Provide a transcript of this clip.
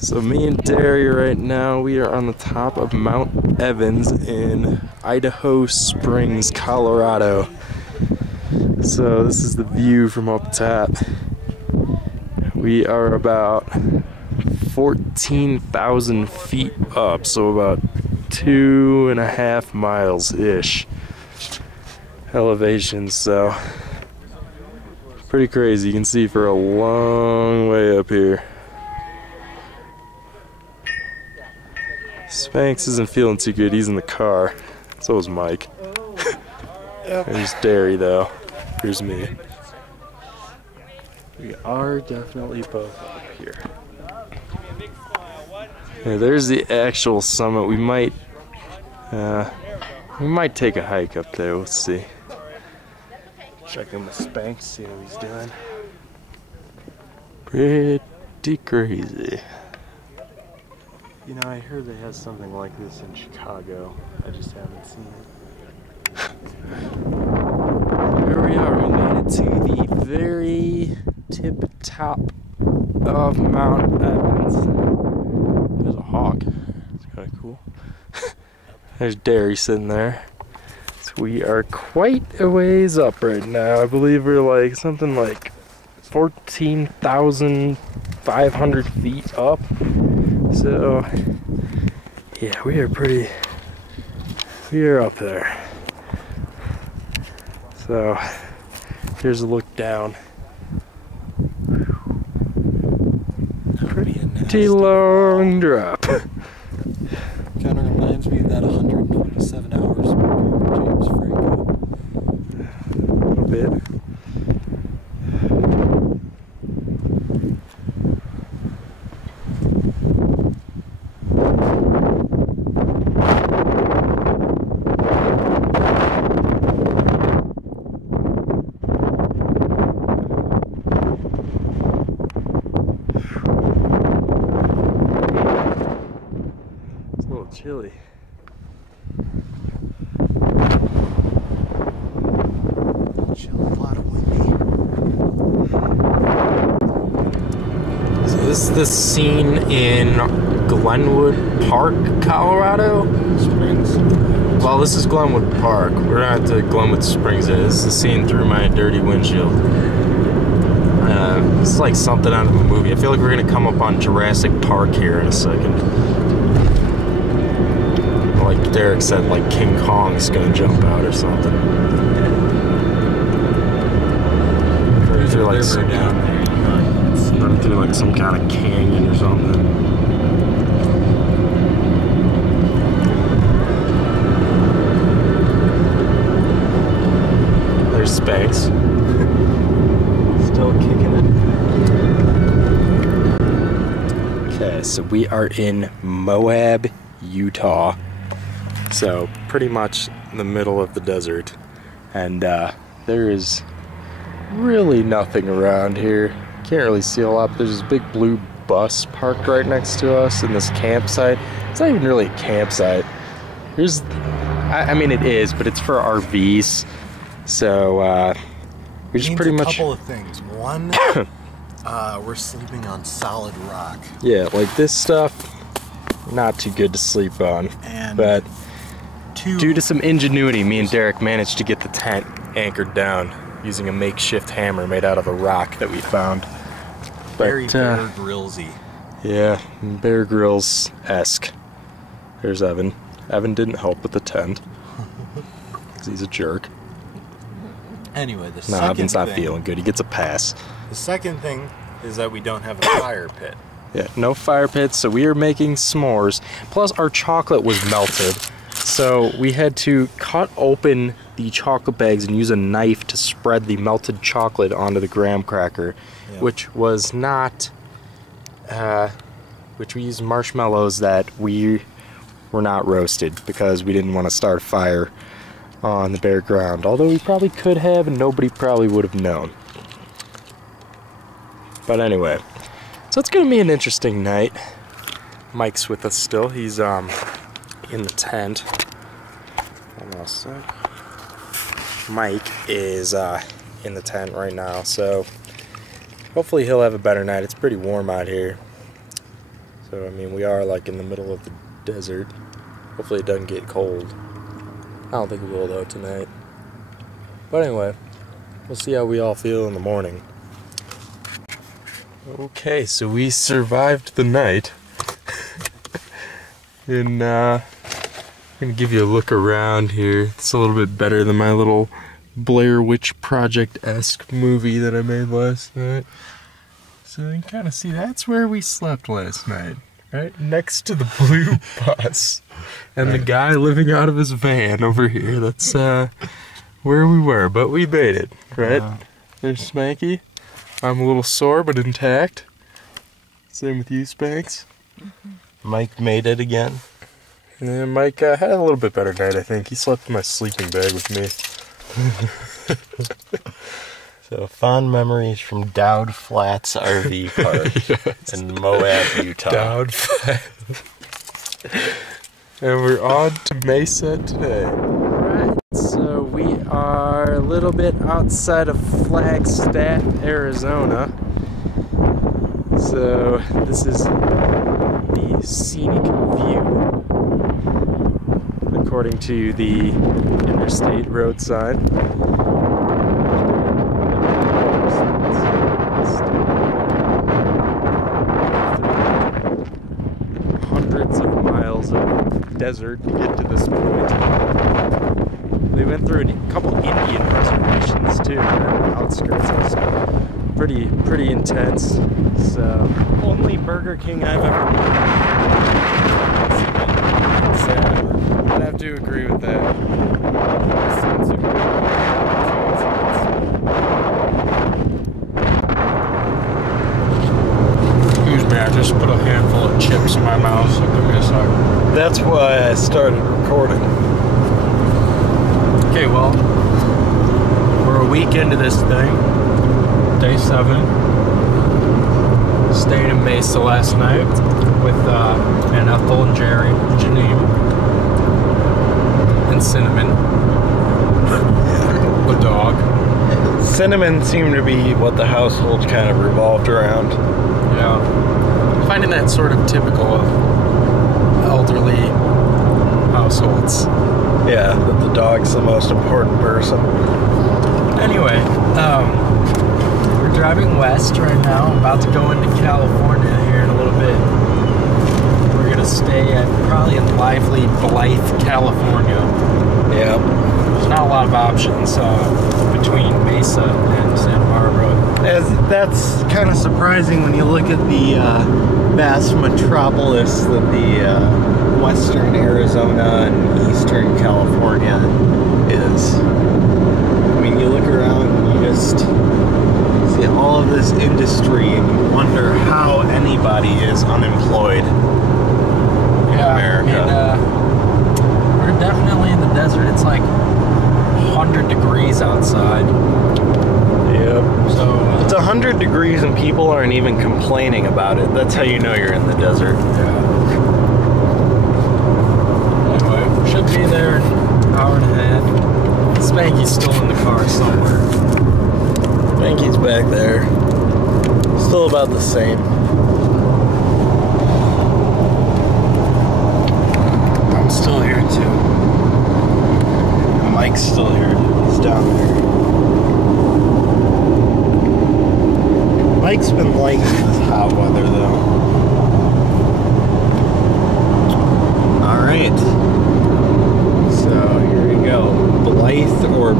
So me and Derry right now, we are on the top of Mount Evans in Idaho Springs, Colorado. So this is the view from up top. We are about 14,000 feet up, so about 2.5 miles-ish elevation, so pretty crazy. You can see for a long way up here. Spanx isn't feeling too good, he's in the car. So is Mike. There's Derry though. Here's me. We are definitely both up here. Yeah, there's the actual summit. We might take a hike up there. Let's see. Check in with Spanx, see what he's doing. Pretty crazy. You know, I heard they had something like this in Chicago. I just haven't seen it. Here we are. We made it to the very tip top of Mount Evans. There's a hawk. It's kind of cool. There's Derry sitting there. So we are quite a ways up right now. I believe we're like something like 14,500 feet up. So yeah, we are up there. So here's a look down. Pretty long drop. Kind of reminds me of that 127 hours movie with James Franco. A little bit. Chilly. Chilly, a lot of windy. So this is the scene in Glenwood Park, Colorado? Springs. Well, this is Glenwood Park. We're not to Glenwood Springs. This is the scene through my dirty windshield. It's like something out of a movie. I feel like we're gonna come up on Jurassic Park here in a second. Like Derek said, like King Kong's gonna jump out or something. Or if you're like running through like some kind of canyon or something. There's Spanx. Still kicking it. Okay, so we are in Moab, Utah. So pretty much in the middle of the desert, and there is really nothing around here. Can't really see a lot. There's this big blue bus parked right next to us in this campsite. It's not even really a campsite. I mean it is, but it's for RVs. So we just pretty much. A couple of things. One, we're sleeping on solid rock. Yeah, like this stuff, not too good to sleep on, but. Due to some ingenuity, me and Derek managed to get the tent anchored down using a makeshift hammer made out of a rock that we found. Very Bear Grylls-y. Yeah, Bear Grylls-esque. There's Evan. Evan didn't help with the tent. Because he's a jerk. Anyway, the second Evan's not feeling good. He gets a pass. The second thing is that we don't have a fire pit. Yeah, no fire pits, so we are making s'mores. Plus, our chocolate was melted. So we had to cut open the chocolate bags and use a knife to spread the melted chocolate onto the graham cracker, which was not, which we used marshmallows that we were not roasted because we didn't want to start a fire on the bare ground. Although we probably could have and nobody probably would have known. But anyway, so it's going to be an interesting night. Mike's with us still. He's, in the tent. Hold on a sec. Mike is in the tent right now, so hopefully he'll have a better night. It's pretty warm out here. So, I mean, we are like in the middle of the desert. Hopefully it doesn't get cold. I don't think it will though tonight. But anyway, we'll see how we all feel in the morning. Okay, so we survived the night. And I'm gonna give you a look around here. It's a little bit better than my little Blair Witch Project-esque movie that I made last night. So you can kind of see that's where we slept last night, right next to the blue bus. And the guy living out of his van over here, that's where we were, but we made it, right? There's Spanky. I'm a little sore, but intact. Same with you, Spanks. Mike made it again. And then Mike had a little bit better night, I think. He slept in my sleeping bag with me. So, fond memories from Dowd Flats RV Park in Moab, Utah. Dowd Flats. And we're on to Mesa today. Alright, so we are a little bit outside of Flagstaff, Arizona. So this is the scenic view, according to the interstate road sign. Hundreds of miles of desert to get to this point. We went through a couple Indian reservations too, on the outskirts. It was pretty intense. So, only Burger King I've ever been. So, I'd have to agree with that. Excuse me, I just put a handful of chips in my mouth, so give me a second. That's why I started recording. Okay, well, we're a week into this thing. Day 7. Stayed in Mesa last night with Aunt Ethel and Jerry, Janine, and Cinnamon, the dog. Cinnamon seemed to be what the household kind of revolved around. Yeah, finding that sort of typical of elderly households. Yeah, that the dog's the most important person. Anyway, we're driving west right now. I'm about to go into California here in a little bit. We're gonna stay at probably in lively Blythe, California. Yeah. There's not a lot of options between Mesa and Santa Barbara. That's kind of surprising when you look at the vast metropolis that the western Arizona and eastern California is. I mean, you look around and you just see all of this industry and you wonder how anybody is unemployed in America. And, we're definitely in the desert. It's like 100 degrees outside. Yep. So it's 100 degrees and people aren't even complaining about it. That's how you know you're in the desert. yeah. Anyway, we should be there in an hour and a half. Spanky's still in the car somewhere. Frankie's back there. Still about the same. I'm still here too. Mike's still here. He's down there. Mike's been liking this hot weather though. Alright. So here we go. Blythe or